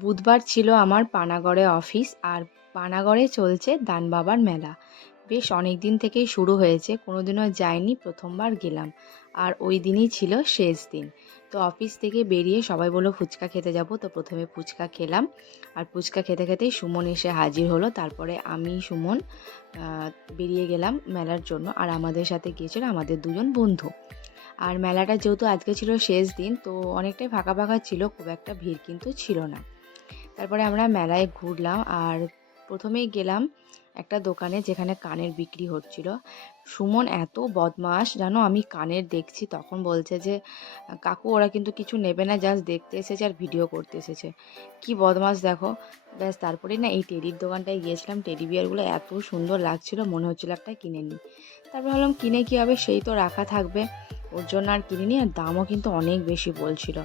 বুধবার ছিল আমার পানাগড়ে অফিস, আর পানাগড়ে চলছে দান বাবার মেলা। বেশ অনেক দিন থেকেই শুরু হয়েছে, কোনোদিনও যাইনি, প্রথমবার গেলাম। আর ওই দিনই ছিল শেষ দিন। তো অফিস থেকে বেরিয়ে সবাই বললো ফুচকা খেতে যাব, তো প্রথমে ফুচকা খেলাম। আর ফুচকা খেতে খেতেই সুমন এসে হাজির হলো। তারপরে আমি সুমন বেরিয়ে গেলাম মেলার জন্য, আর আমাদের সাথে গিয়েছিল আমাদের দুজন বন্ধু। আর মেলাটা যেহেতু আজকে ছিল শেষ দিন, তো অনেকটাই ফাঁকা ফাঁকা ছিল, খুব একটা ভিড় কিন্তু ছিল না। তারপরে আমরা মেলায় ঘুরলাম, আর প্রথমেই গেলাম একটা দোকানে যেখানে কানের বিক্রি হচ্ছিল। সুমন এত বদমাস জানো, আমি কানের দেখছি তখন বলছে যে কাকু ওরা কিন্তু কিছু নেবে না, জাস্ট দেখতে এসেছে আর ভিডিও করতে এসেছে। কি বদমাস দেখো। ব্যাস তারপরেই না এই টেডির দোকানটায় গিয়েছিলাম, টেডি বিয়ারগুলো এত সুন্দর লাগছিল, মনে হচ্ছিল একটা কিনে নিই। তারপর ভাবলাম কিনে কী হবে, সেই তো রাখা থাকবে, ওর জন্য আর কিনিনি। আর দামও কিন্তু অনেক বেশি বলছিল।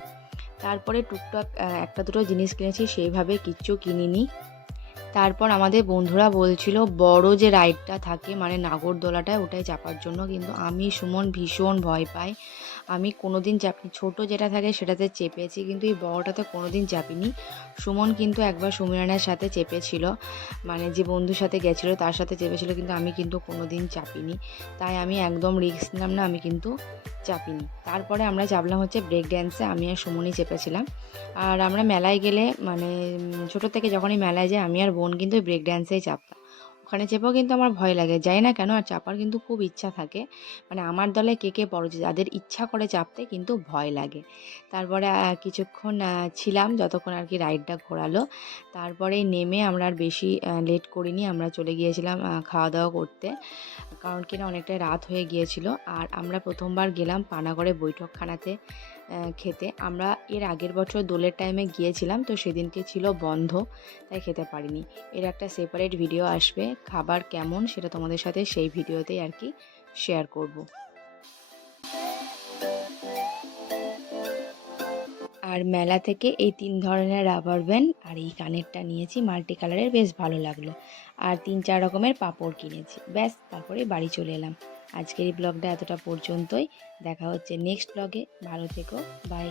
তারপরে টুকটাক একটা দুটো জিনিস কিনেছি, সেইভাবে কিচ্ছু কিনিনি। তারপর আমাদের বন্ধুরা বলছিল বড় যে রাইডটা থাকে মানে নাগরদোলাটায়, ওটাই চাপার জন্য, কিন্তু আমি সুমন ভীষণ ভয় পাই। আমি কোনোদিন চাপিনি, ছোট যেটা থাকে সেটাতে চেপেছি, কিন্তু এই বড়টাতে কোনোদিন চাপিনি। সুমন কিন্তু একবার সুমিরানের সাথে চেপেছিল, মানে যে বন্ধুর সাথে গেছিলো তার সাথে চেপেছিল, কিন্তু আমি কিন্তু কোনোদিন চাপিনি। তাই আমি একদম রিস্ক নিলাম না, আমি কিন্তু চাপিনি। তারপরে আমরা চাপলাম হচ্ছে ব্রেক ড্যান্সে, আমি আর সুমনই চেপেছিলাম। আর আমরা মেলায় গেলে মানে ছোটো থেকে যখনই মেলায় যাই আমি আর বোন কিন্তু ব্রেক ড্যান্সেই চাপতাম। ওখানে চেপেও কিন্তু আমার ভয় লাগে, যাই না কেন, আর চাপার কিন্তু খুব ইচ্ছা থাকে। মানে আমার দলে কে কে বড়, যাদের ইচ্ছা করে চাপতে কিন্তু ভয় লাগে। তারপরে কিছুক্ষণ ছিলাম যতক্ষণ আর কি রাইডটা ঘোরালো। তারপরে নেমে আমরা আর বেশি লেট করিনি, আমরা চলে গিয়েছিলাম খাওয়া দাওয়া করতে, কারণ কিনা অনেকটাই রাত হয়ে গিয়েছিল। আর আমরা প্রথমবার গেলাম পানাগড়ে বৈঠকখানাতে খেতে। আমরা এর আগের বছর দোলের টাইমে গিয়েছিলাম, তো সেদিনকে ছিল বন্ধ, তাই খেতে পারিনি। এর একটা সেপারেট ভিডিও আসবে খাবার কেমন, সেটা তোমাদের সাথে সেই ভিডিওতেই আর কি শেয়ার করব। আর মেলা থেকে এই 3 ধরনের রাবার ব্যান্ড আর এই কানেরটা নিয়েছি মাল্টি কালারের, বেশ ভালো লাগলো। আর 3-4 রকমের পাপড় কিনেছি, ব্যাস তারপরে বাড়ি চলে এলাম। আজকের এই ব্লগটা এতটা পর্যন্তই, দেখা হচ্ছে নেক্সট ব্লগে, ভালো থেকো, বাই।